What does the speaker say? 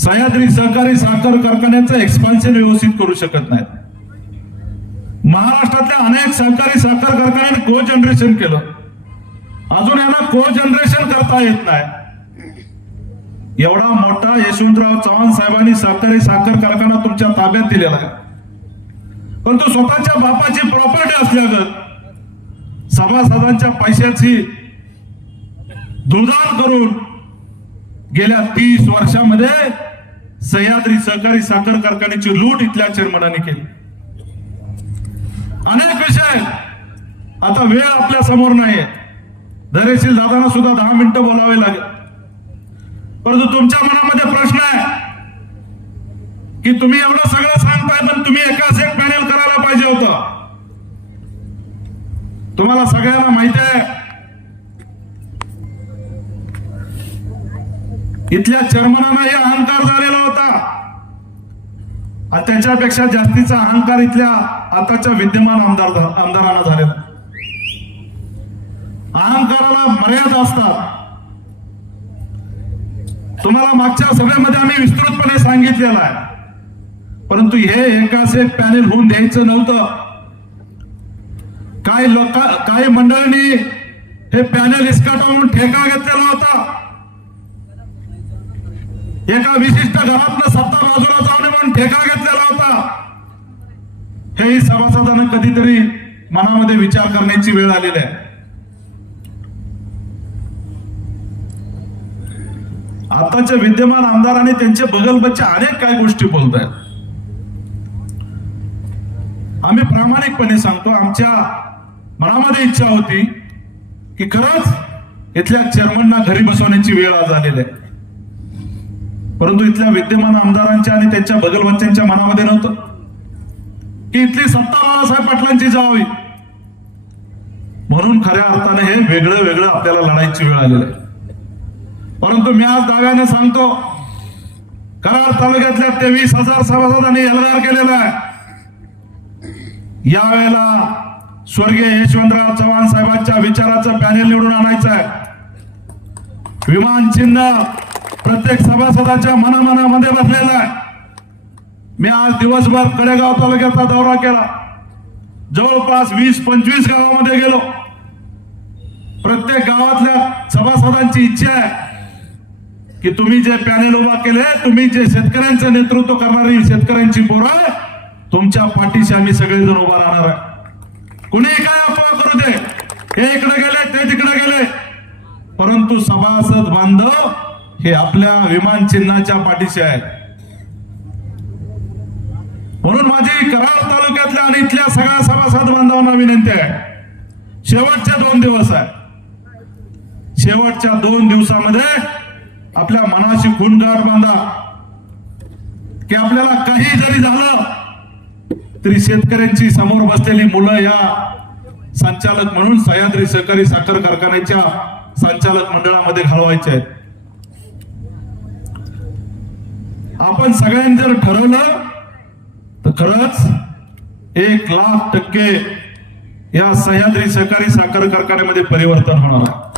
सह्याद्री सहकारी साखर कारखान्याचं एक्सपान्शन व्यवस्थित करू शकत नाहीत. महाराष्ट्रातल्या अनेक सहकारी साखर कारखान्यांनी को जनरेशन केलं. अजून यांना को जनरेशन करता येत नाही. एवढा मोठा यशवंतराव चव्हाण साहेबांनी सहकारी साखर कारखाना तुमच्या ताब्यात दिलेला आहे. परंतु स्वतःच्या बापाची प्रॉपर्टी असल्यागत सभासदांच्या पैशाची दुर्दान करून गेल्या तीस वर्षामध्ये सह्याद्री सहकारी साखर कारखान्याची लूट इथल्या चेअरमनाने केली. अनेक विषय आता वेळ आपल्यासमोर नाही धैर्यशील दादांना सुद्धा दहा मिनिटं बोलावे लागेल. परंतु तुमच्या मनामध्ये प्रश्न आहे की तुम्ही एवढं सगळं सांगताय पण तुम्ही एकाच एक पॅनेल करायला पाहिजे होत. तुम्हाला सगळ्यांना माहिती आहे इथल्या चेअरमनांना हे अहंकार झालेला आणि त्याच्यापेक्षा जास्तीचा अहंकार इथल्या आताच्या विद्यमान आमदार आमदारांना झालेला. अहंकाराला मर्यादा असतात. तुम्हाला मागच्या सभेमध्ये आम्ही विस्तृतपणे सांगितलेलं आहे. परंतु हे एकाच एक पॅनेल होऊन द्यायचं नव्हतं. काही लोक काही मंडळींनी हे पॅनेल इस्काटावून ठेका घेतलेला होता. एका विशिष्ट घरातनं सत्ता बाजूला जाऊन ठेका घेतलेला होता. हेही सभासदांना कधीतरी मनामध्ये विचार करण्याची वेळ आलेली आहे. आताच्या विद्यमान आमदारांनी त्यांचे बगलबच्चे अनेक काही गोष्टी बोलत आहेत. आम्ही प्रामाणिकपणे सांगतो आमच्या मनामध्ये इच्छा होती की खरंच इथल्या चेअरमनना घरी बसवण्याची वेळ आज आलेली आहे. परंतु इथल्या विद्यमान आमदारांच्या आणि त्यांच्या बगलबच्च्यांच्या मनामध्ये नव्हतं. की इथली सत्ता बाळासाहेब पाटलांची जावी म्हणून खऱ्या अर्थाने हे वेगळं वेगळं आपल्याला लढायची वेळ आलेली आहे. परंतु मी आज दाव्याने सांगतो कराड तालुक्यातल्या तेवीस हजार सभासदांनी एल्गार केलेला आहे. यावेळेला स्वर्गीय यशवंतराव चव्हाण साहेबांच्या विचाराचं पॅनेल निवडून आणायचं आहे. विमान चिन्ह प्रत्येक सभासदाच्या मनामनामध्ये बसलेला आहे. मी आज दिवसभर कडेगाव तालुक्याचा दौरा केला. जवळपास वीस पंचवीस गावामध्ये गेलो. प्रत्येक गावातल्या सभासदांची इच्छा आहे की तुम्ही जे पॅनेल उभा केले तुम्ही जे शेतकऱ्यांचं नेतृत्व करणारी शेतकऱ्यांची पोरं तुमच्या पाठीशी आम्ही सगळेजण उभा राहणार आहे. कुणी काय अफवा करू दे. हे इकडे गेले ते तिकडे गेले. परंतु सभासद बांधव हे आपल्या विमान चिन्हाच्या पाठीशी आहे. म्हणून माझी कराड तालुक्यातल्या आणि इथल्या सगळ्या सभासद बांधवांना विनंती आहे. शेवटचे दोन दिवस आहे. शेवटच्या दोन दिवसामध्ये आपल्या मनाशी खूनगाठ बांधा. की आपल्याला काही जरी झालं तरी शेतकऱ्यांची समोर बसलेली मुलं या संचालक म्हणून सह्याद्री सहकारी साखर कारखान्याच्या संचालक मंडळामध्ये घालवायचे आहेत. आपण सगळ्यांनी जर ठरवलं तर खरंच एक लाख टक्के या सह्याद्री सहकारी साखर कारखान्यामध्ये परिवर्तन होणार आहे.